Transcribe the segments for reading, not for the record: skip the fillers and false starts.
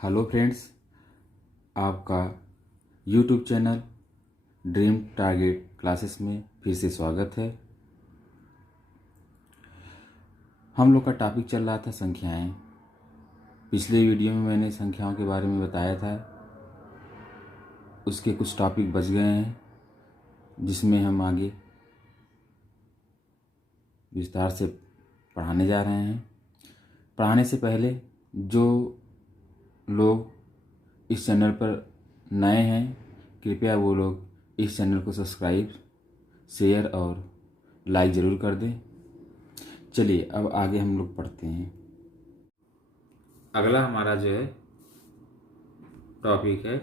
Hello friends, आपका YouTube channel dream target classes में फिर से स्वागत है। हम लोग का टॉपिक चल रहा था संख्याएं। पिछले वीडियो में मैंने संख्याओं के बारे में बताया था, उसके कुछ टॉपिक बच गए हैं जिसमें हम आगे विस्तार से पढ़ाने जा रहे हैं। पढ़ाने से पहले जो लोग इस चैनल पर नए हैं, कृपया वो लोग इस चैनल को सब्सक्राइब, शेयर और लाइक ज़रूर कर दें। चलिए अब आगे हम लोग पढ़ते हैं। अगला हमारा जो है टॉपिक है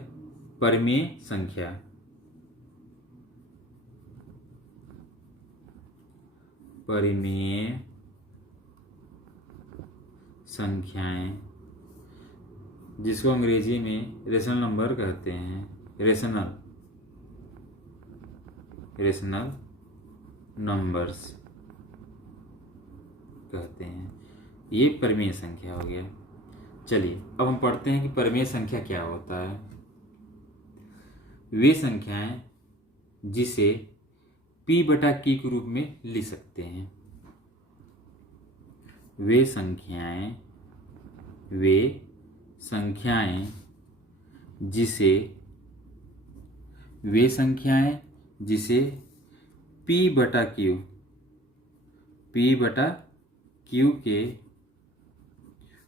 परिमेय संख्या। परिमेय संख्याएं, जिसको अंग्रेजी में रेशनल नंबर कहते हैं। रेशनल नंबर्स कहते हैं। ये परिमेय संख्या हो गया। चलिए अब हम पढ़ते हैं कि परिमेय संख्या क्या होता है। वे संख्याएं जिसे P बटा Q के रूप में लिख सकते हैं। वे संख्याएं जिसे P बटा Q के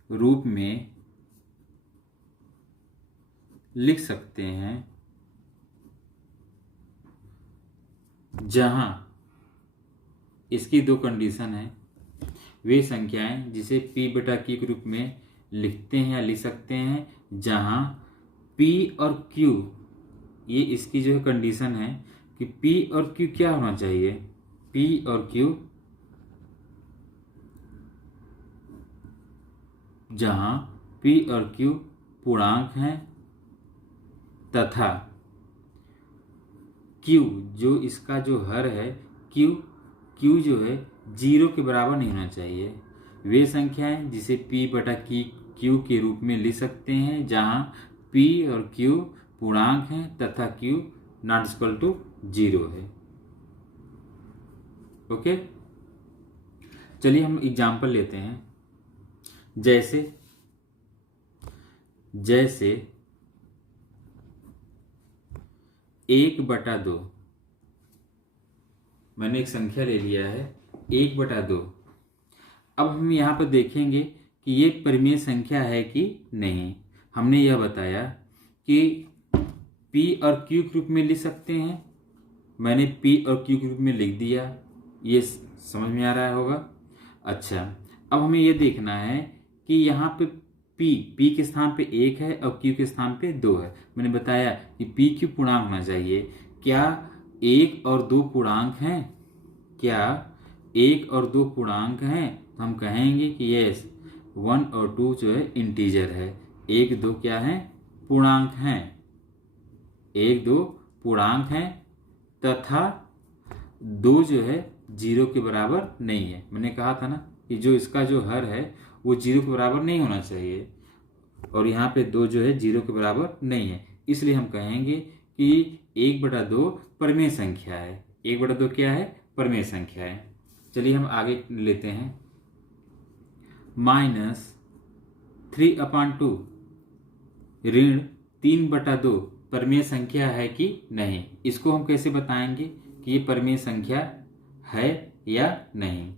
रूप में लिख सकते हैं, जहां इसकी दो कंडीशन है। वे संख्याएं जिसे P बटा Q के रूप में लिखते हैं या लिख सकते हैं, जहां P और Q, ये इसकी जो है कंडीशन है कि P और Q क्या होना चाहिए। P और Q जहां P और Q पूर्णांक हैं तथा Q जो इसका जो हर है, Q जो है 0 के बराबर नहीं होना चाहिए। वे संख्याएं जिसे P बटा Q के रूप में लिख सकते हैं, जहां P और Q पूर्णांक हैं तथा Q नॉट इक्वल टू 0 है। ओके, चलिए हम एग्जाम्पल लेते हैं। जैसे 1/2, मैंने एक संख्या ले लिया है 1/2। अब हम यहाँ पर देखेंगे कि ये परिमेय संख्या है कि नहीं। हमने यह बताया कि P और Q के रूप में लिख सकते हैं। मैंने P और Q के रूप में लिख दिया, ये समझ में आ रहा होगा। अच्छा, अब हमें यह देखना है कि यहाँ पे P के स्थान पे 1 है और Q के स्थान पे 2 है। मैंने बताया कि PQ पूर्णांक होना चाहिए। क्या 1 और 2 पूर्णांक हैं? क्या 1 और 2 पूर्णांक हैं? तो हम कहेंगे कि यस, 1 और 2 जो है इंटीजर है। 1 2 क्या है? पूर्णांक हैं। 1 2 पूर्णांक हैं तथा 2 जो है 0 के बराबर नहीं है। मैंने कहा था ना कि जो इसका जो हर है वो 0 के बराबर नहीं होना चाहिए, और यहाँ पे 2 जो है 0 के बराबर नहीं है। इसलिए हम कहेंगे कि 1/2 परिमेय संख्या है। 1/2 क्या है? परिमेय संख्या है। चलिए हम आगे लेते हैं। -3/2 ऋण 3/2 परिमेय संख्या है कि नहीं। इसको हम कैसे बताएंगे कि ये परिमेय संख्या है या नहीं।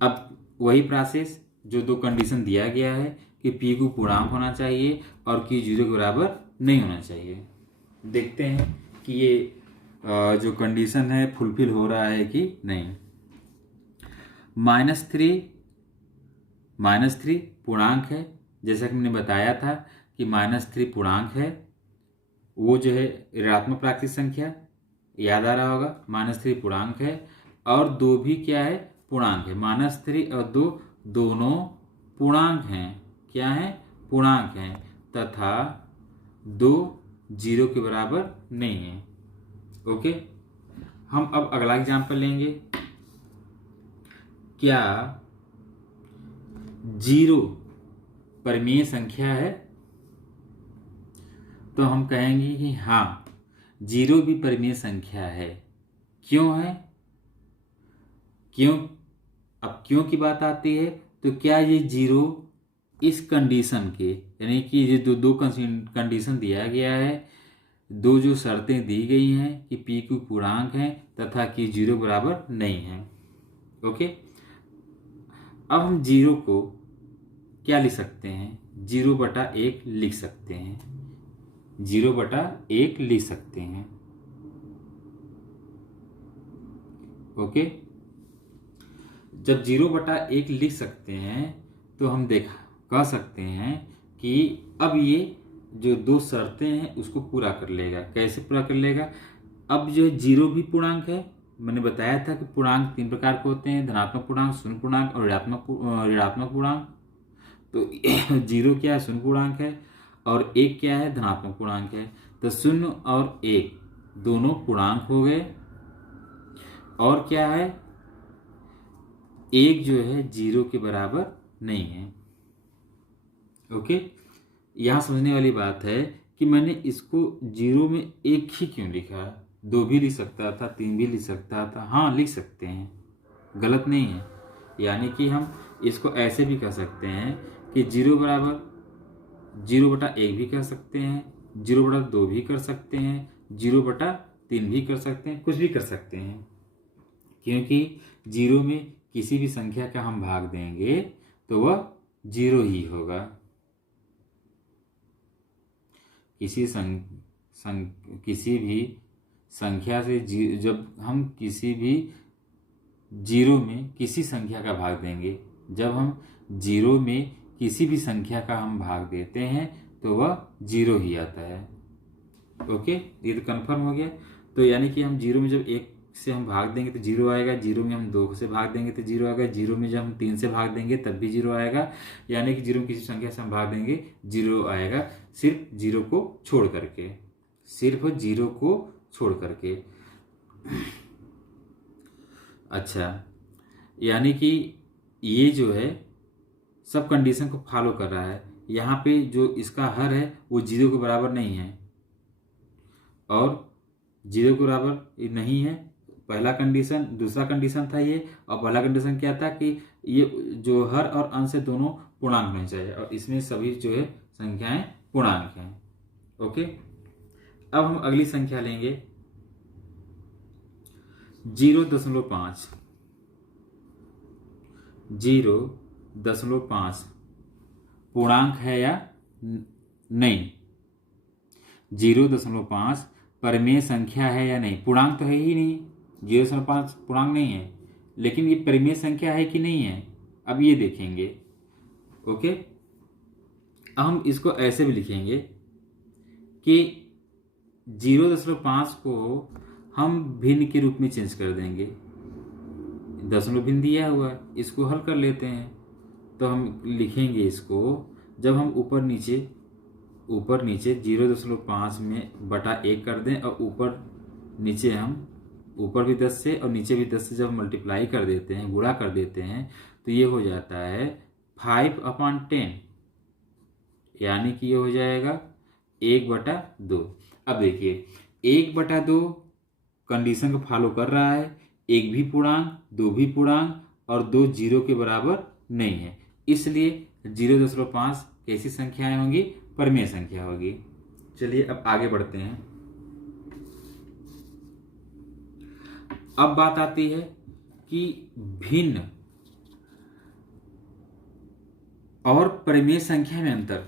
अब वही प्रोसेस, जो दो कंडीशन दिया गया है कि P को पूर्णांक होना चाहिए और Q 0 के बराबर नहीं होना चाहिए। देखते हैं कि ये जो कंडीशन है फुलफिल हो रहा है कि नहीं। -3 पूर्णांक है। जैसा कि मैंने बताया था कि -3 पूर्णांक है, वो जो है ऋणात्मक प्राकृतिक संख्या, याद आ रहा होगा। -3 पूर्णांक है और 2 भी क्या है? पूर्णांक है। -3 और 2 दोनों पूर्णांक हैं। क्या है? पूर्णांक हैं तथा 2 0 के बराबर नहीं है। ओके, हम अब अगला एग्जाम्पल लेंगे। क्या 0 परिमेय संख्या है? तो हम कहेंगे कि हाँ, जीरो भी परिमेय संख्या है। क्यों है? क्यों? अब क्यों की बात आती है तो क्या ये जीरो इस कंडीशन के, यानी कि ये दो कंडीशन दिया गया है, दो जो शर्तें दी गई हैं कि पी क्यू पूर्णांक है तथा कि जीरो बराबर नहीं है। ओके, अब हम जीरो को क्या लिख सकते हैं? 0/1 लिख सकते हैं। 0/1 लिख सकते हैं। ओके, जब 0/1 लिख सकते हैं तो हम कह सकते हैं कि अब ये जो दो शर्तें हैं उसको पूरा कर लेगा। कैसे पूरा कर लेगा? अब जो जीरो भी पूर्णांक है, मैंने बताया था कि पूर्णांक 3 प्रकार के होते हैं, धनात्मक पूर्णांक, शून्य पूर्णांक और ऋणात्मक पूर्णांक। तो जीरो क्या है? शून्य पूर्णांक है, और एक क्या है? धनात्मक पूर्णांक है। तो 0 और 1 दोनों पूर्णांक हो गए, और क्या है? एक जो है जीरो के बराबर नहीं है। ओके, यहां समझने वाली बात है कि मैंने इसको जीरो में एक ही क्यों लिखा? 2 भी लिख सकता था, 3 भी लिख सकता था। हाँ, लिख सकते हैं, गलत नहीं है। यानी कि हम इसको ऐसे भी कह सकते हैं कि 0/1 भी कर सकते हैं, 0/2 भी कर सकते हैं, 0/3 भी कर सकते हैं, कुछ भी कर सकते हैं। क्योंकि जीरो में किसी भी संख्या का हम भाग देंगे तो वह जीरो ही होगा। किसी भी संख्या से जब हम किसी भी जीरो में किसी संख्या का भाग देंगे, जब हम जीरो में किसी भी संख्या का हम भाग देते हैं तो वह जीरो ही आता है। ओके, ये तो कंफर्म हो गया। तो यानी कि हम जीरो में जब 1 से हम भाग देंगे तो जीरो आएगा, जीरो में हम 2 से भाग देंगे तो जीरो आएगा, जीरो में जब हम 3 से भाग देंगे तब भी जीरो आएगा। यानी कि जीरो में किसी संख्या से हम भाग देंगे जीरो आएगा, सिर्फ जीरो को छोड़ करके, सिर्फ जीरो को छोड़ करके। अच्छा, यानी कि ये जो है सब कंडीशन को फॉलो कर रहा है। यहाँ पे जो इसका हर है वो जीरो के बराबर नहीं है, और जीरो के बराबर नहीं है पहला कंडीशन। दूसरा कंडीशन था ये, और पहला कंडीशन क्या था कि ये जो हर और अंश है दोनों पूर्णांक होने चाहिए, और इसमें सभी जो है संख्याएं पूर्णांक हैं। ओके, अब हम अगली संख्या लेंगे 0.5। 0.5 पूर्णांक है या नहीं? 0.5 परिमेय संख्या है या नहीं? पूर्णांक तो है ही नहीं, 0.5 पूर्णांक नहीं है, लेकिन ये परिमेय संख्या है कि नहीं है, अब ये देखेंगे। ओके, हम इसको ऐसे भी लिखेंगे कि 0.5 को हम भिन्न के रूप में चेंज कर देंगे। दशमलव भिन्न दिया हुआ है, इसको हल कर लेते हैं। तो हम लिखेंगे इसको, जब हम ऊपर नीचे 0.5 में बटा 1 कर दें, और ऊपर नीचे हम ऊपर भी 10 से और नीचे भी 10 से जब मल्टीप्लाई कर देते हैं, गुणा कर देते हैं, तो ये हो जाता है 5/10, यानी कि ये हो जाएगा 1/2। अब देखिए 1/2 कंडीशन को फॉलो कर रहा है, एक भी पूर्णांक, दो भी पूर्णांक और दो जीरो के बराबर नहीं है, इसलिए 0.5 कैसी संख्याएं होंगी? परिमेय संख्या होगी। चलिए अब आगे बढ़ते हैं। अब बात आती है कि भिन्न और परिमेय संख्या में अंतर।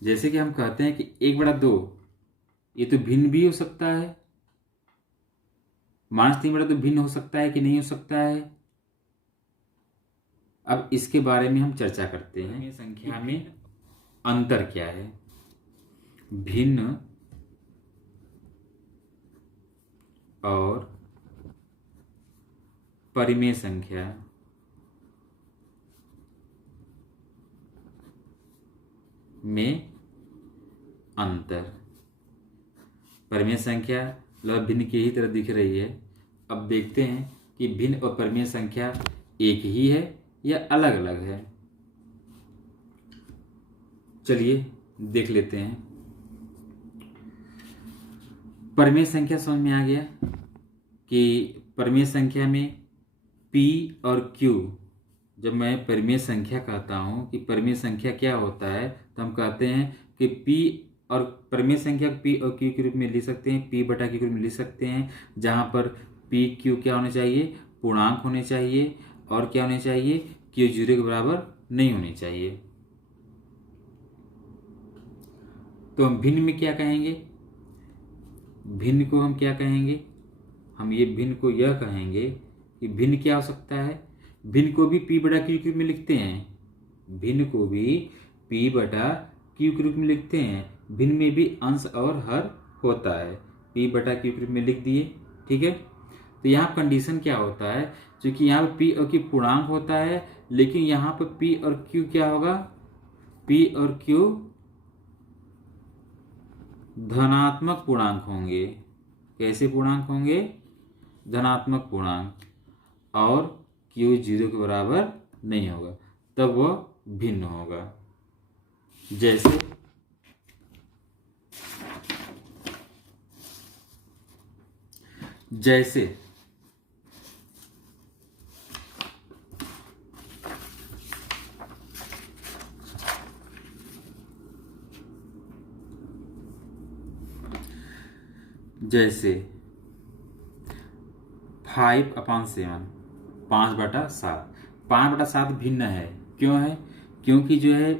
जैसे कि हम कहते हैं कि 1/2 ये तो भिन्न भी हो सकता है, -3/2 भिन्न हो सकता है कि नहीं हो सकता है। अब इसके बारे में हम चर्चा करते हैं। संख्या में अंतर क्या है? भिन्न और परिमेय संख्या में अंतर। परिमेय संख्या लगभग भिन्न की ही तरह दिख रही है। अब देखते हैं कि भिन्न और परिमेय संख्या एक ही है या अलग अलग है। चलिए देख लेते हैं। परिमेय संख्या समझ में आ गया कि परिमेय संख्या में P और Q, जब मैं परिमेय संख्या कहता हूँ कि परिमेय संख्या क्या होता है, तो हम कहते हैं कि P और परिमेय संख्या P और Q के रूप में लिख सकते हैं, P बटा Q के रूप में लिख सकते हैं, जहाँ पर P Q क्या होने चाहिए, पूर्णांक होने चाहिए, और क्या होने चाहिए, Q 0 के बराबर नहीं होने चाहिए। तो हम भिन्न में क्या कहेंगे, भिन्न को हम क्या कहेंगे, हम ये भिन्न को यह कहेंगे कि भिन्न क्या हो सकता है, भिन्न को भी P बटा Q के रूप में लिखते हैं, भिन्न को भी P बटा Q के रूप में लिखते हैं, भिन्न में भी अंश और हर होता है, P बटा Q के रूप में लिख दिए। ठीक है, तो यहाँ कंडीशन क्या होता है, क्योंकि यहाँ पे P और Q पूर्णांक होता है, लेकिन यहाँ पर P और Q क्या होगा, P और Q धनात्मक पूर्णांक होंगे। कैसे पूर्णांक होंगे, धनात्मक पूर्णांक, और Q 0 के बराबर नहीं होगा, तब वह भिन्न होगा। जैसे जैसे जैसे 5/7, 5/7, 5/7 भिन्न है। क्यों है, क्योंकि जो है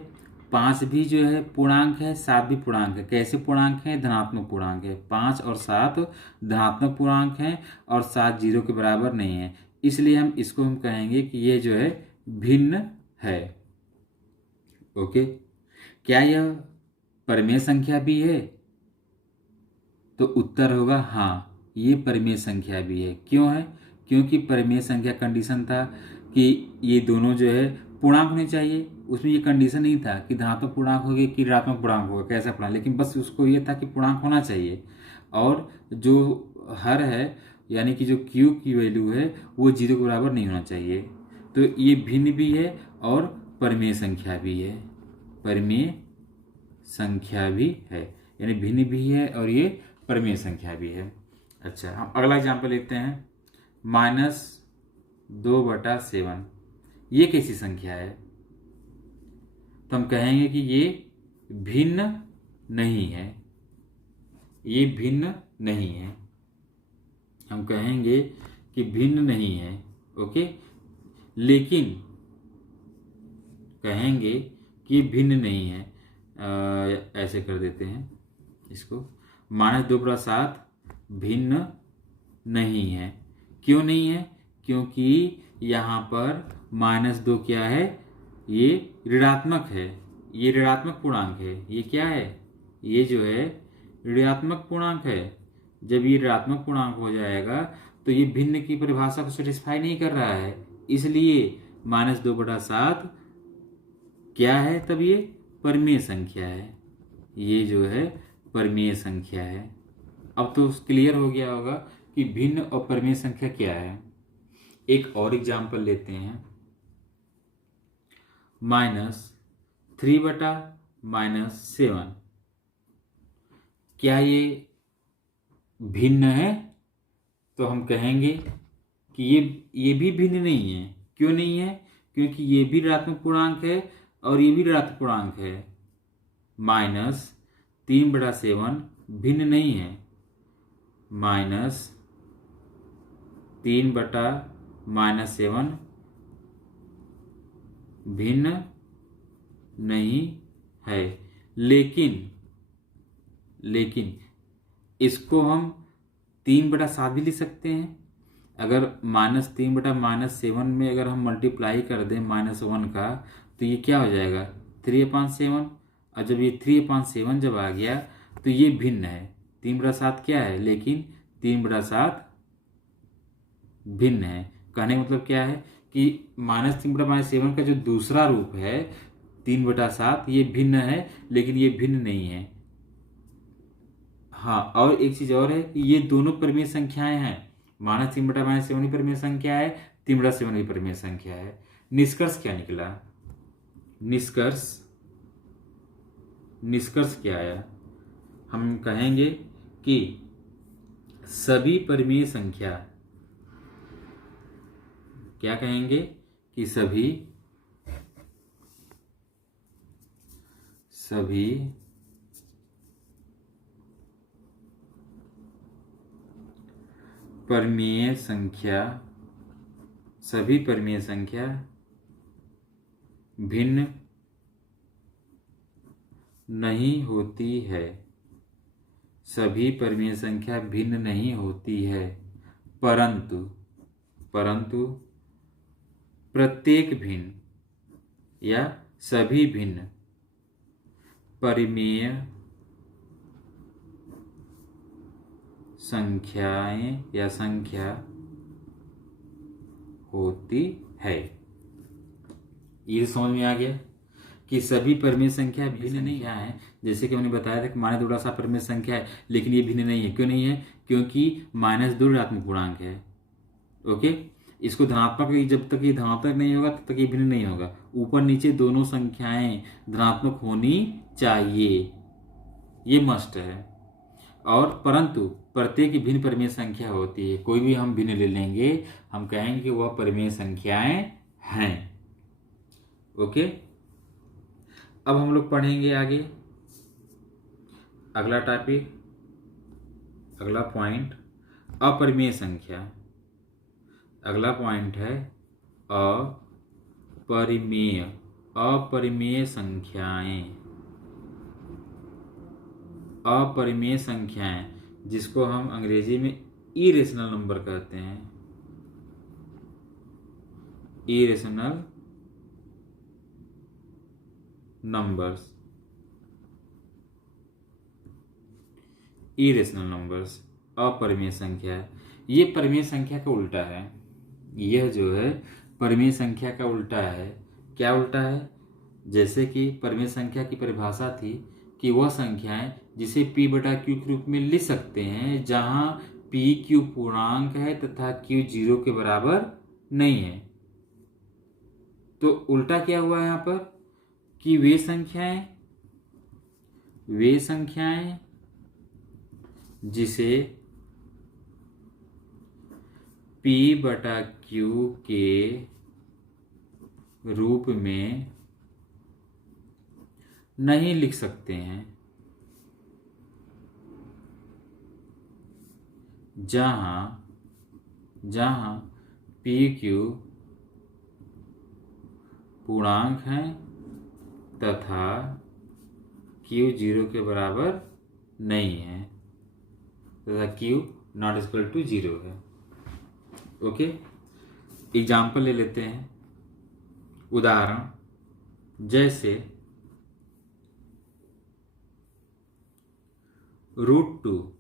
5 भी जो है पूर्णांक है, 7 भी पूर्णांक है। कैसे पूर्णांक है, धनात्मक पूर्णांक है। 5 और 7 धनात्मक पूर्णांक हैं, और 7 0 के बराबर नहीं है, इसलिए हम इसको हम कहेंगे कि ये जो है भिन्न है। ओके, क्या यह परिमेय संख्या भी है, तो उत्तर होगा हाँ, ये परिमेय संख्या भी है। क्यों है, क्योंकि परिमेय संख्या कंडीशन था कि ये दोनों जो है पूर्णांक होने चाहिए, उसमें ये कंडीशन नहीं था कि धनात्मक पूर्णांक होगा कि ऋणात्मक पूर्णांक होगा, कैसा पूर्णांक, लेकिन बस उसको ये था कि पूर्णांक होना चाहिए, और जो हर है यानी कि जो Q की वैल्यू है वो 0 के बराबर नहीं होना चाहिए। तो ये भिन्न भी है और परिमेय संख्या भी है, परिमेय संख्या भी है, यानी भिन्न भी है और ये परिमेय संख्या भी है। अच्छा, हम अगला एग्जाम्पल लेते हैं, -2/7। ये कैसी संख्या है, तो हम कहेंगे कि ये भिन्न नहीं है, ये भिन्न नहीं है, हम कहेंगे कि भिन्न नहीं है। ओके, लेकिन कहेंगे कि भिन्न नहीं है, ऐसे कर देते हैं इसको, -2/7 भिन्न नहीं है। क्यों नहीं है, क्योंकि यहाँ पर -2 क्या है, ये ऋणात्मक है, ये ऋणात्मक पूर्णांक है। ये क्या है, ये जो है ऋणात्मक पूर्णांक है। जब ये ऋणात्मक पूर्णांक हो जाएगा तो ये भिन्न की परिभाषा को सेटिस्फाई नहीं कर रहा है, इसलिए -2/7 क्या है, तब ये परिमेय संख्या है, ये जो है परिमेय संख्या है। अब तो क्लियर हो गया होगा कि भिन्न और परिमेय संख्या क्या है। एक और एग्जाम्पल लेते हैं, -3/-7, क्या ये भिन्न है, तो हम कहेंगे कि ये भी भिन्न नहीं है। क्यों नहीं है, क्योंकि ये भी ऋणात्मक पूर्णांक है और ये भी ऋणात्मक पूर्णांक है। -3/7 भिन्न नहीं है, -3/-7 भिन्न नहीं है, लेकिन इसको हम 3/7 भी लिख सकते हैं। अगर -3/-7 में अगर हम मल्टीप्लाई कर दें -1 का, तो ये क्या हो जाएगा, 3/7, और जब ये 3/7 जब आ गया तो ये भिन्न है। 3/7 क्या है, लेकिन 3/7 भिन्न है। कहने का मतलब क्या है कि -3/-7 का जो दूसरा रूप है 3/7, ये भिन्न है, लेकिन ये भिन्न नहीं है। हाँ, और एक चीज और है कि ये दोनों परिमेय संख्याएं हैं, -3/-7 भी परिमेय संख्या है, 3/7 भी परिमेय संख्या है। निष्कर्ष क्या निकला, निष्कर्ष क्या आया, हम कहेंगे कि सभी परिमेय संख्या, क्या कहेंगे कि सभी परिमेय संख्या भिन्न नहीं होती है। सभी परिमेय संख्या भिन्न नहीं होती है, परंतु प्रत्येक भिन्न या सभी भिन्न परिमेय संख्याएं या संख्या होती है। ये समझ में आ गया कि सभी परिमेय संख्या भिन्न नहीं है। जैसे कि मैंने बताया था कि -2 ऋणात्मक परिमेय संख्या है, लेकिन ये भिन्न नहीं है। क्यों नहीं है? क्योंकि -2 ऋणात्मक पूर्णांक है। ओके, इसको धनात्मक, जब तक ये धनात्मक नहीं होगा तब तक ये भिन्न नहीं होगा। ऊपर नीचे दोनों संख्याएं धनात्मक होनी चाहिए, ये मस्ट है। और परंतु प्रत्येक भिन्न परिमेय संख्या होती है। कोई भी हम भिन्न ले लेंगे, हम कहेंगे कि वह परिमेय संख्याएं हैं। ओके, अब हम लोग पढ़ेंगे आगे अगला टॉपिक, अगला पॉइंट अपरिमेय संख्या। अगला पॉइंट है अपरिमेय संख्याएं। अपरिमेय संख्याएं, जिसको हम अंग्रेजी में इरेशनल नंबर कहते हैं। इरेशनल नंबर्स अपरिमेय संख्या। ये परिमेय संख्या का उल्टा है। यह जो है परिमेय संख्या का उल्टा है। क्या उल्टा है? जैसे कि परिमेय संख्या की परिभाषा थी कि वह संख्याएं जिसे p/q के रूप में लिख सकते हैं, जहां p q पूर्णांक है तथा q 0 के बराबर नहीं है। तो उल्टा क्या हुआ यहाँ पर कि वे संख्याएं जिसे p/q के रूप में नहीं लिख सकते हैं, जहां pq पूर्णांक है तथा q 0 के बराबर नहीं है, तथा q ≠ 0 है। ओके, एग्जाम्पल ले लेते हैं, उदाहरण जैसे √2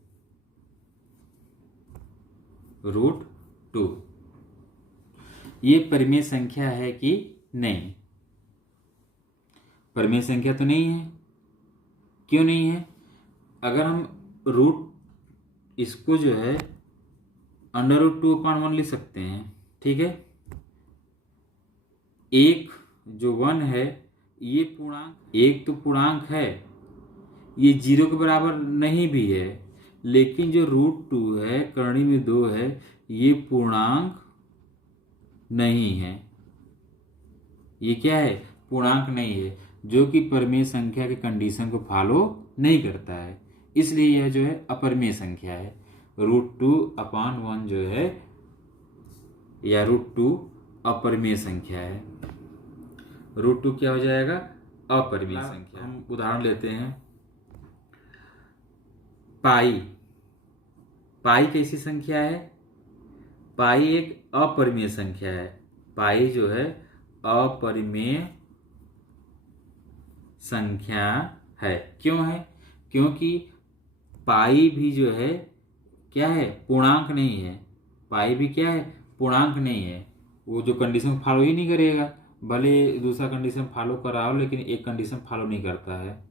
ये परिमेय संख्या है कि नहीं? परिमेय संख्या तो नहीं है। क्यों नहीं है? अगर हम इसको जो है √2/1 लिख सकते हैं, ठीक है। एक जो 1 है, ये पूर्णांक, एक तो पूर्णांक है, ये 0 के बराबर नहीं भी है, लेकिन जो √2 है, करणी में 2 है, ये पूर्णांक नहीं है। ये क्या है? पूर्णांक नहीं है, जो कि परिमेय संख्या के कंडीशन को फॉलो नहीं करता है। इसलिए यह जो है अपरिमेय संख्या है। √2/1 जो है, या √2 अपरिमेय संख्या है। √2 क्या हो जाएगा? अपरिमेय संख्या। हम उदाहरण लेते हैं, पाई कैसी संख्या है? पाई एक अपरिमेय संख्या है। पाई जो है अपरिमेय संख्या है। क्यों है? क्योंकि पाई भी जो है क्या है? पूर्णांक नहीं है। पाई भी क्या है? पूर्णांक नहीं है। वो जो कंडीशन फॉलो ही नहीं करेगा, भले दूसरा कंडीशन फॉलो कर रहा हो, लेकिन एक कंडीशन फॉलो नहीं करता है।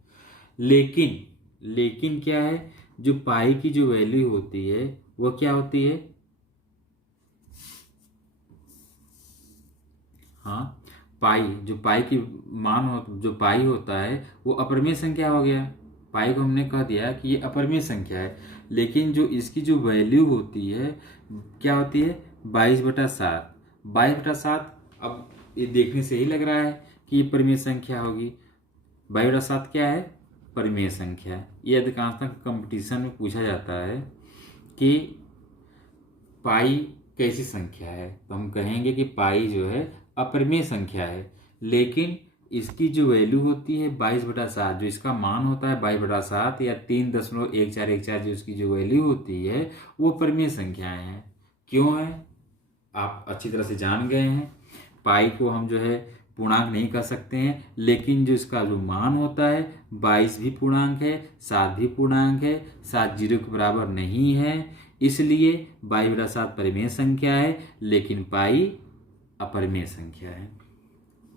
लेकिन क्या है? जो पाई की जो वैल्यू होती है वो क्या होती है? हाँ, पाई, जो पाई की मान हो, जो पाई होता है वो अपरिमेय संख्या हो गया। पाई को हमने कह दिया कि ये अपरिमेय संख्या है, लेकिन जो इसकी जो वैल्यू होती है क्या होती है 22/7। 22/7 अब ये देखने से ही लग रहा है कि ये परिमेय संख्या होगी। 22/7 क्या है? परिमेय संख्या। ये अधिकांशतः कंपटीशन में पूछा जाता है कि पाई कैसी संख्या है, तो हम कहेंगे कि पाई जो है अपरिमेय संख्या है, लेकिन इसकी जो वैल्यू होती है 22/7, जो इसका मान होता है 22/7 या 3.1414 जो इसकी जो वैल्यू होती है वो परिमेय संख्याएं हैं। क्यों है? आप अच्छी तरह से जान गए हैं। पाई को हम जो है पूर्णांक नहीं कर सकते हैं, लेकिन जो इसका जो मान होता है 22 भी पूर्णांक है, 7 भी पूर्णांक है, 7 0 के बराबर नहीं है, इसलिए 22/7 परिमेय संख्या है, लेकिन पाई अपरिमेय संख्या है।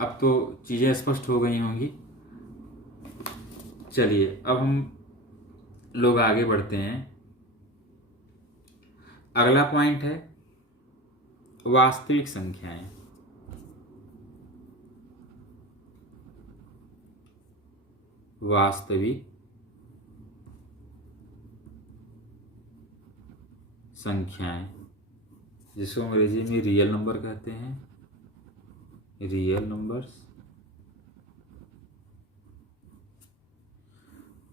अब तो चीज़ें स्पष्ट हो गई होंगी। चलिए अब हम लोग आगे बढ़ते हैं। अगला पॉइंट है वास्तविक संख्याएं। वास्तविक संख्याएं, जिसको अंग्रेजी में रियल नंबर कहते हैं, रियल नंबर्स।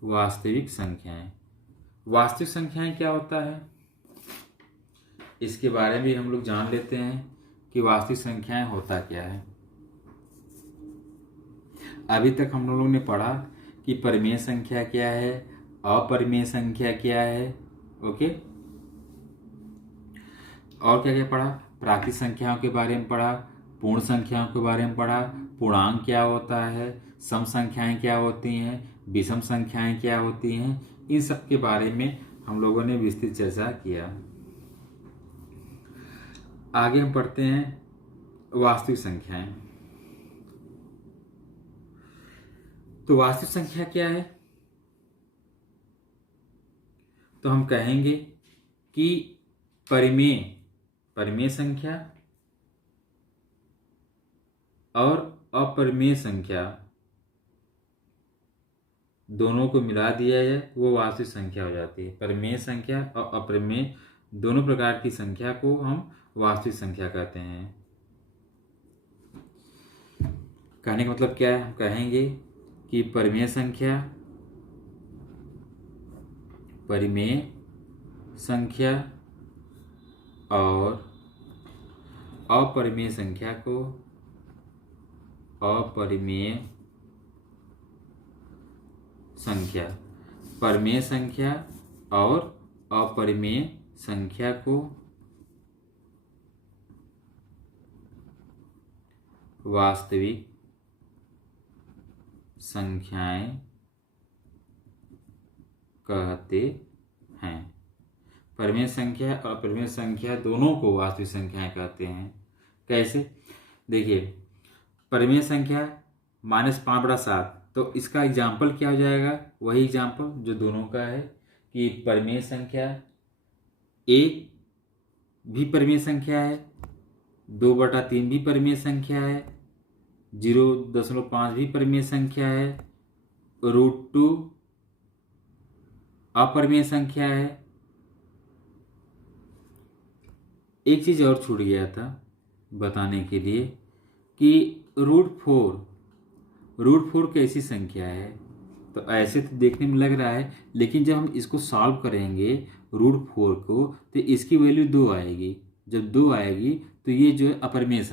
वास्तविक संख्याएं। वास्तविक संख्याएं क्या होता है, इसके बारे में हम लोग जान लेते हैं कि वास्तविक संख्याएं होता क्या है। अभी तक हम लोगों ने पढ़ा कि परिमेय संख्या क्या है, अपरिमेय संख्या क्या है, ओके। और क्या क्या पढ़ा? प्राकृतिक संख्याओं के बारे में पढ़ा, पूर्ण संख्याओं के बारे में पढ़ा, पूर्णांक क्या होता है, सम संख्याएं क्या होती हैं, विषम संख्याएं क्या होती हैं, इन सब के बारे में हम लोगों ने विस्तृत चर्चा किया। आगे हम पढ़ते हैं वास्तविक संख्याएं। तो वास्तविक संख्या क्या है? तो हम कहेंगे कि परिमेय संख्या और अपरिमेय संख्या दोनों को मिला दिया जाए वो वास्तविक संख्या हो जाती है। परिमेय संख्या और अपरिमेय दोनों प्रकार की संख्या को हम वास्तविक संख्या कहते हैं। कहने का मतलब क्या है? हम कहेंगे कि परिमेय संख्या और अपरिमेय संख्या को अपरिमेय संख्या, परिमेय संख्या और अपरिमेय संख्या को वास्तविक संख्याएं कहते हैं। परिमेय संख्या और अपरिमेय संख्या दोनों को वास्तविक संख्याएं कहते हैं। कैसे? देखिए, परिमेय संख्या -5/7, तो इसका एग्जाम्पल क्या हो जाएगा? वही एग्जाम्पल जो दोनों का है कि परिमेय संख्या 1 भी परिमेय संख्या है, 2/3 भी परिमेय संख्या है, 0.5 भी परिमेय संख्या है, √2 अपरिमेय संख्या है। एक चीज और छूट गया था बताने के लिए कि √4 कैसी संख्या है। तो ऐसे तो देखने में लग रहा है, लेकिन जब हम इसको सॉल्व करेंगे √4 को, तो इसकी वैल्यू 2 आएगी। जब 2 आएगी तो ये जो है परिमेय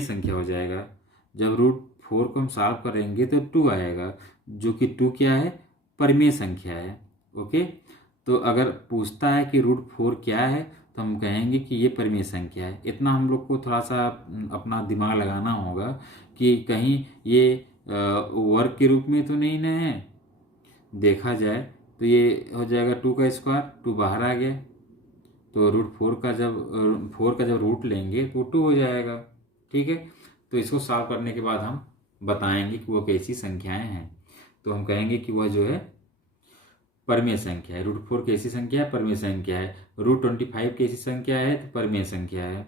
संख्या हो जाएगा। जब √4 को हम सॉल्व करेंगे तो 2 आएगा, जो कि 2 क्या है? परिमेय संख्या है, ओके। तो अगर पूछता है कि √4 क्या है, तो हम कहेंगे कि ये परिमेय संख्या है। इतना हम लोग को थोड़ा सा अपना दिमाग लगाना होगा कि कहीं ये वर्ग के रूप में तो नहीं ना है। देखा जाए तो ये हो जाएगा 2 का स्क्वायर, 2 बाहर आ गया, तो √4 का जब रूट लेंगे तो 2 हो जाएगा, ठीक है। तो इसको सॉल्व करने के बाद हम बताएंगे कि वो कैसी संख्याएं हैं। तो हम कहेंगे कि वह जो है परिमेय संख्या है। √4 कैसी संख्या है? परिमेय संख्या है। √25 कैसी संख्या है? तो परिमेय संख्या है,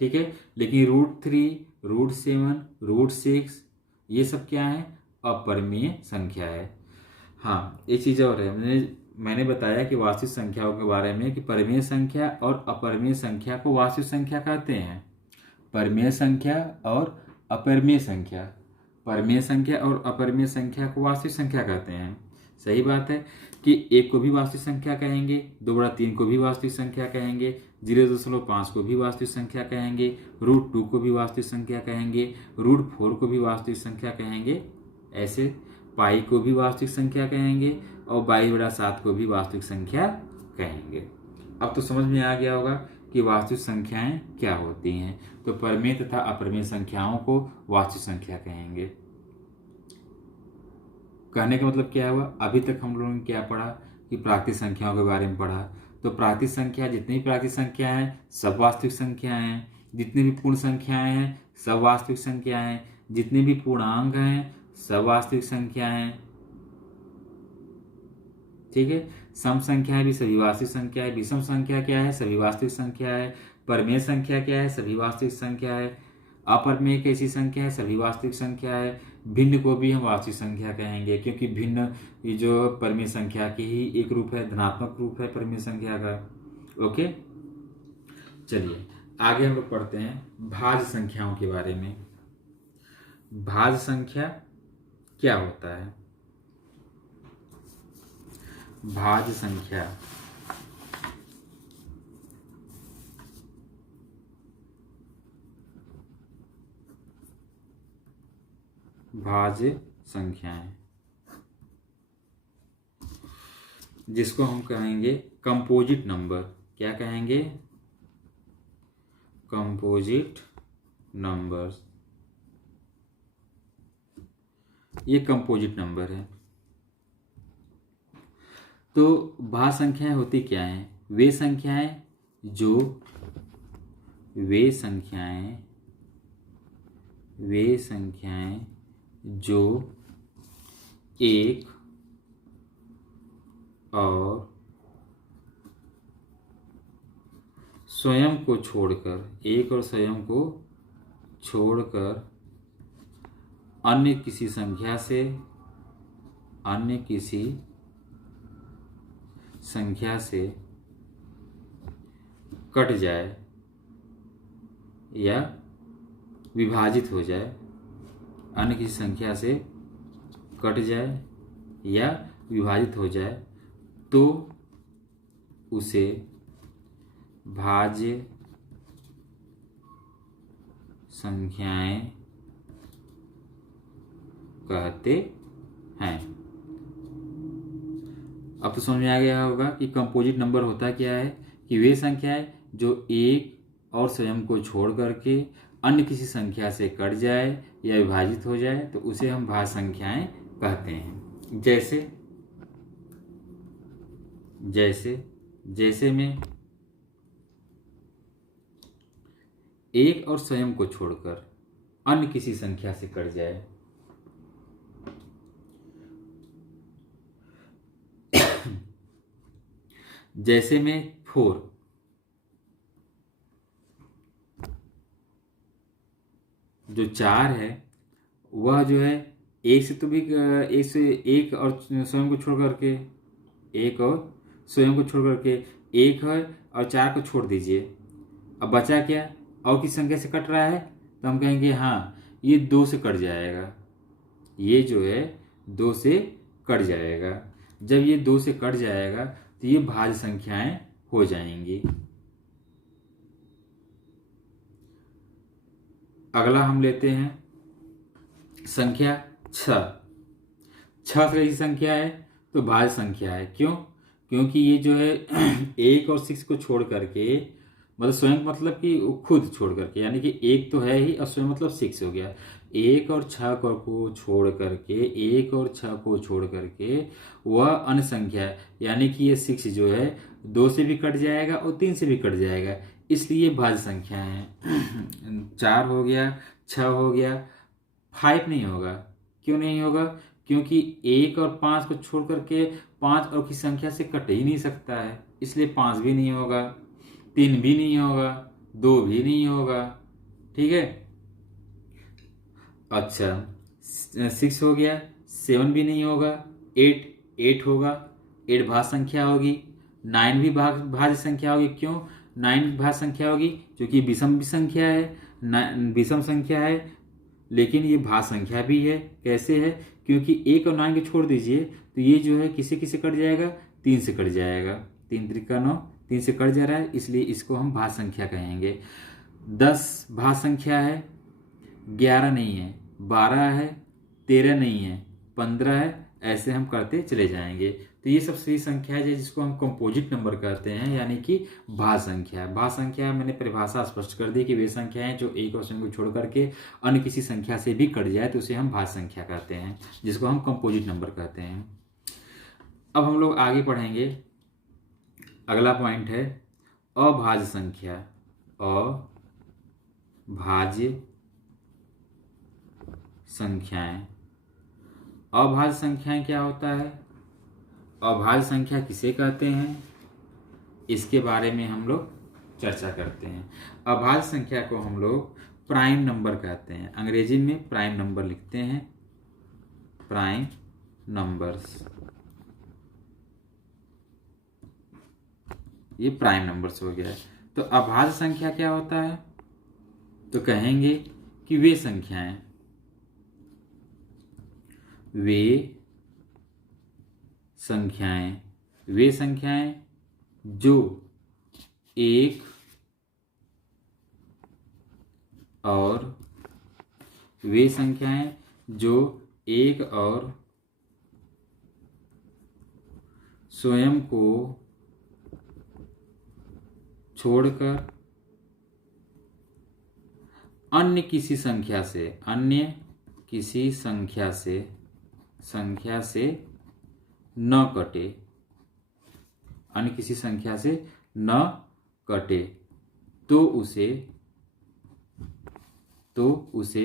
ठीक है। लेकिन √3, √7, √6 ये सब क्या है? अपरिमेय संख्या है। हाँ, एक चीज़ और है, मैंने बताया कि वास्तविक संख्याओं के बारे में कि परिमेय संख्या और अपरिमेय संख्या को वास्तविक संख्या कहते हैं। परिमेय संख्या और अपरिमेय संख्या, परिमेय संख्या और अपरिमेय संख्या को वास्तविक संख्या कहते हैं। सही बात है कि 1 को भी वास्तविक संख्या कहेंगे, 2/3 को भी वास्तविक संख्या कहेंगे, 0.5 को भी वास्तविक संख्या कहेंगे, √2 को भी वास्तविक संख्या कहेंगे, √4 को भी वास्तविक संख्या कहेंगे, ऐसे पाई को भी वास्तविक संख्या कहेंगे और 22/7 को भी वास्तविक संख्या कहेंगे। अब तो समझ में आ गया होगा कि वास्तविक संख्याएं क्या होती हैं। तो परिमेय तथा अपरिमेय संख्याओं को वास्तविक संख्या कहेंगे। कहने का मतलब क्या हुआ, अभी तक हम लोगों ने क्या पढ़ा कि प्राकृतिक संख्याओं के बारे में पढ़ा। तो प्राकृतिक संख्या, जितनी भी प्राकृतिक संख्या हैं सब वास्तविक संख्याएं हैं, जितनी भी पूर्ण संख्याएं हैं सब वास्तविक संख्याएं हैं, जितने भी पूर्णांक हैं सब वास्तविक संख्याएं हैं। ठीक है, सम संख्या भी सभी वास्तविक संख्या है, विषम संख्या क्या है, सभी वास्तविक संख्या है, परिमेय संख्या क्या है, सभी वास्तविक संख्या है, अपरिमेय कैसी संख्या है, सभी वास्तविक संख्या है। भिन्न को भी हम वास्तविक संख्या कहेंगे क्योंकि भिन्न ये जो परिमेय संख्या की ही एक रूप है, धनात्मक रूप है परिमेय संख्या का। ओके, चलिए आगे हम लोग पढ़ते हैं भाज्य संख्याओं के बारे में। भाज्य संख्या क्या होता है? भाज्य संख्या भाज्य संख्याएं, जिसको हम कहेंगे कंपोजिट नंबर। क्या कहेंगे? Composite numbers. ये कंपोजिट नंबर है। तो भाज्य संख्याएं होती क्या हैं? वे संख्याएं जो एक और स्वयं को छोड़कर अन्य किसी संख्या से कट जाए या विभाजित हो जाए, अन्य किसी संख्या से कट जाए या विभाजित हो जाए तो उसे भाज्य संख्याएं कहते हैं। अब तो समझ में आ गया होगा कि कंपोजिट नंबर होता क्या है, कि वे संख्याएं जो एक और स्वयं को छोड़ करके अन्य किसी संख्या से कट जाए या विभाजित हो जाए तो उसे हम भाज्य संख्याएं कहते हैं। जैसे में एक और स्वयं को छोड़कर अन्य किसी संख्या से कट जाए, जैसे में 4, जो 4 है वह जो है एक से एक और स्वयं को छोड़ करके एक है और 4 को छोड़ दीजिए। अब बचा क्या? और किस संख्या से कट रहा है? तो हम कहेंगे हाँ, ये 2 से कट जाएगा। ये जो है 2 से कट जाएगा। जब ये 2 से कट जाएगा तो ये भाज्य संख्याएं हो जाएंगी। अगला हम लेते हैं संख्या 6। 6 से कैसी संख्या है? तो भाज्य संख्या है। क्यों? क्योंकि ये जो है 1 और 6 को छोड़ करके, मतलब स्वयं मतलब कि खुद छोड़ करके, यानी कि 1 तो है ही और स्वयं मतलब 6 हो गया। 1 और 6 को छोड़ करके वह अन्य संख्या है, यानी कि ये 6 जो है 2 से भी कट जाएगा और 3 से भी कट जाएगा, इसलिए भाज्य संख्या है। 4 हो गया, 6 हो गया, 5 नहीं होगा। क्यों नहीं होगा? क्योंकि 1 और 5 को छोड़ करके 5 और की संख्या से कट ही नहीं सकता है, इसलिए 5 भी नहीं होगा, 3 भी नहीं होगा, 2 भी नहीं होगा। ठीक है, अच्छा 6 हो गया, 7 भी नहीं होगा, 8 8 होगा, 8 भाज्य संख्या होगी। 9 भी भाज्य संख्या होगी। क्यों 9 भाज्य संख्या होगी? क्योंकि विषम संख्या है, विषम संख्या है, लेकिन ये भाज्य संख्या भी है। कैसे है? क्योंकि 1 और 9 को छोड़ दीजिए तो ये जो है किसे किसे कट जाएगा? 3 से कट जाएगा। 3 त्रिका 9, 3 से कट जा रहा है, इसलिए इसको हम भाज्य संख्या कहेंगे। 10 भाज्य संख्या है, 11 नहीं है, 12 है, 13 नहीं है, 15 है, ऐसे हम करते चले जाएंगे। तो ये सब सही संख्या है जिसको हम कंपोजिट नंबर कहते हैं, यानी कि भाज्य संख्या। भाज्य संख्या मैंने परिभाषा स्पष्ट कर दी कि वे संख्याएं जो एक और स्वयं को छोड़ करके अन्य किसी संख्या से भी कट जाए तो उसे हम भाज्य संख्या कहते हैं, जिसको हम कंपोजिट नंबर कहते हैं। अब हम लोग आगे पढ़ेंगे। अगला पॉइंट है अभाज्य संख्या। अभाज्य संख्याएं। अभाज्य संख्याएं क्या होता है? अभाज्य संख्या किसे कहते हैं, इसके बारे में हम लोग चर्चा करते हैं। अभाज्य संख्या को हम लोग प्राइम नंबर कहते हैं। अंग्रेजी में प्राइम नंबर लिखते हैं, प्राइम नंबर्स। ये प्राइम नंबर्स हो गया है। तो अभाज्य संख्या क्या होता है? तो कहेंगे कि वे संख्याएं जो एक और स्वयं को छोड़कर अन्य किसी संख्या से न कटे, अन्य किसी संख्या से न कटे, तो उसे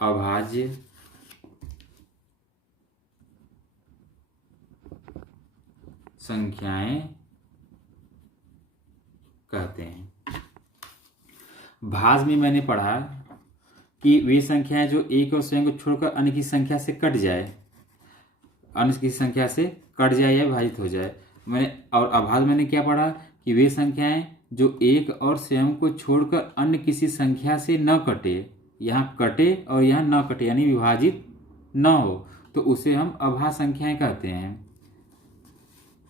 अभाज्य संख्याएं कहते हैं। भाज्य में मैंने पढ़ा कि वे संख्याएं जो एक और स्वयं को छोड़कर अन्य की संख्या से कट जाए, अन्य की संख्या से कट जाए या विभाजित हो जाए। और अभाज्य मैंने क्या पढ़ा कि वे संख्याएं जो एक और स्वयं को छोड़कर अन्य किसी संख्या से न कटे, यहाँ कटे और यहाँ न कटे यानी विभाजित न हो, तो उसे हम अभाज्य संख्याएं कहते हैं।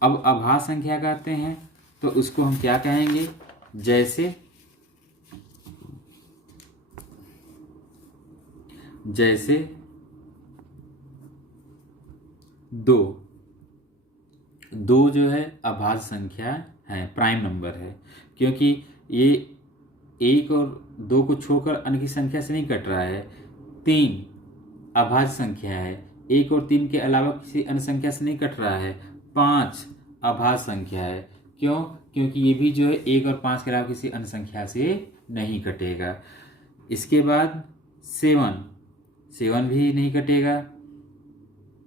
अब अभाज्य संख्या कहते हैं तो उसको हम क्या कहेंगे? जैसे 2 जो है अभाज्य संख्या है, प्राइम नंबर है, क्योंकि ये 1 और 2 को छोड़कर अन्य की संख्या से नहीं कट रहा है। 3 अभाज्य संख्या है, 1 और 3 के अलावा किसी अन्य संख्या से नहीं कट रहा है। 5 अभाज्य संख्या है। क्यों? क्योंकि ये भी जो है 1 और 5 के अलावा किसी अन्य संख्या से नहीं कटेगा। इसके बाद 7 भी नहीं कटेगा,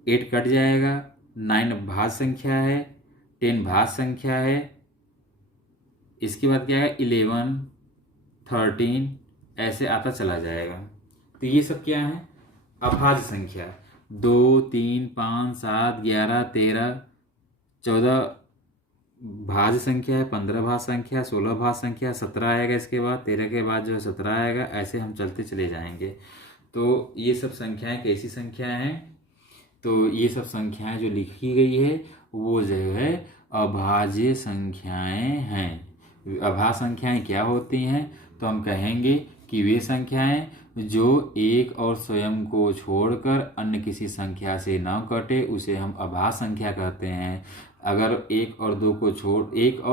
8 कट जाएगा। 9 भाज्य संख्या है, 10 भाज्य संख्या है। इसके बाद क्या है? 11, 13 ऐसे आता चला जाएगा। तो ये सब क्या है? अभाज्य संख्या। 2, 3, 5, 7, 11, 13, 14 भाज्य संख्या है, 15 भाज्य संख्या, 16 भाज्य संख्या, 17 आएगा। इसके बाद 13 के बाद जो है 17 आएगा। ऐसे हम चलते चले जाएंगे। तो ये सब संख्याएं कैसी संख्याएं हैं? तो ये सब संख्याएं जो लिखी गई है वो जो है अभाज्य संख्याएं हैं। अभाज्य संख्याएं क्या होती हैं? तो हम कहेंगे कि वे संख्याएं जो एक और स्वयं को छोड़कर अन्य किसी संख्या से न कटे उसे हम अभाज्य संख्या कहते हैं। अगर 1 और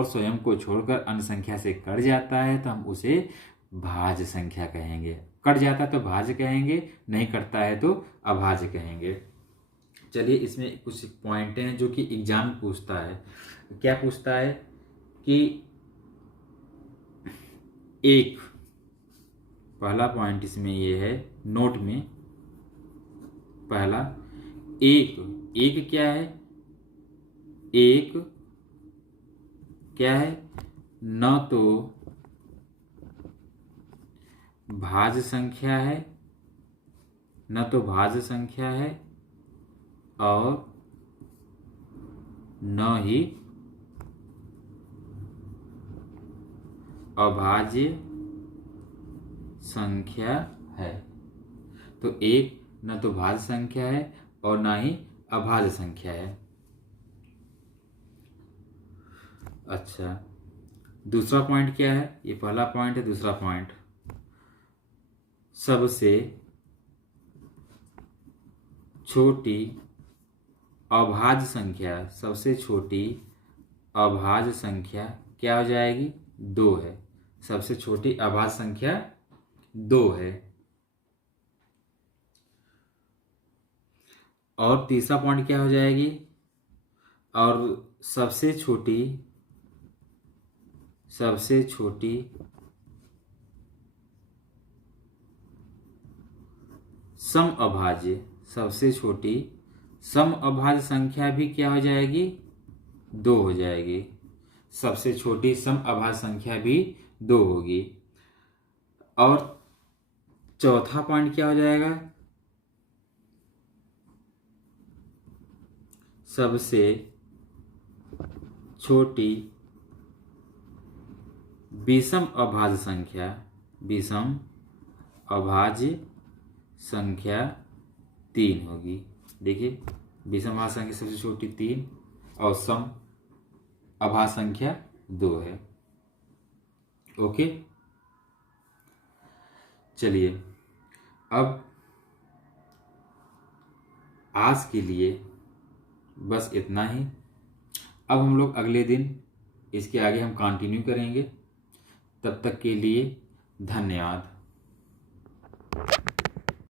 स्वयं को छोड़कर अन्य संख्या से कट जाता है तो हम उसे भाज्य संख्या कहेंगे। कट जाता है तो भाज्य कहेंगे, नहीं कटता है तो अभाज्य कहेंगे। चलिए, इसमें कुछ पॉइंट हैं जो कि एग्जाम पूछता है। क्या पूछता है कि पहला पॉइंट इसमें ये है नोट में, पहला एक क्या है? एक क्या है? न तो भाज्य संख्या है न तो भाज्य संख्या है और न ही अभाज्य संख्या है। तो एक न तो भाज्य संख्या है और ना ही अभाज्य संख्या है। अच्छा, दूसरा पॉइंट क्या है? ये पहला पॉइंट है। दूसरा पॉइंट, सबसे छोटी अभाज्य संख्या, सबसे छोटी अभाज्य संख्या क्या हो जाएगी? 2 है। सबसे छोटी अभाज्य संख्या 2 है। और तीसरा पॉइंट क्या हो जाएगी? और सबसे छोटी सम अभाज्य, सबसे छोटी सम अभाज्य संख्या भी क्या हो जाएगी? 2 हो जाएगी। सबसे छोटी सम अभाज्य संख्या भी 2 होगी। और चौथा पॉइंट क्या हो जाएगा? सबसे छोटी विषम अभाज्य संख्या, विषम अभाज्य संख्या 3 होगी। देखिए, विषम अभाज्य संख्या सबसे छोटी 3 और सम अभाज्य संख्या 2 है। ओके, चलिए अब आज के लिए बस इतना ही। अब हम लोग अगले दिन इसके आगे हम कंटिन्यू करेंगे। तब तक के लिए धन्यवाद।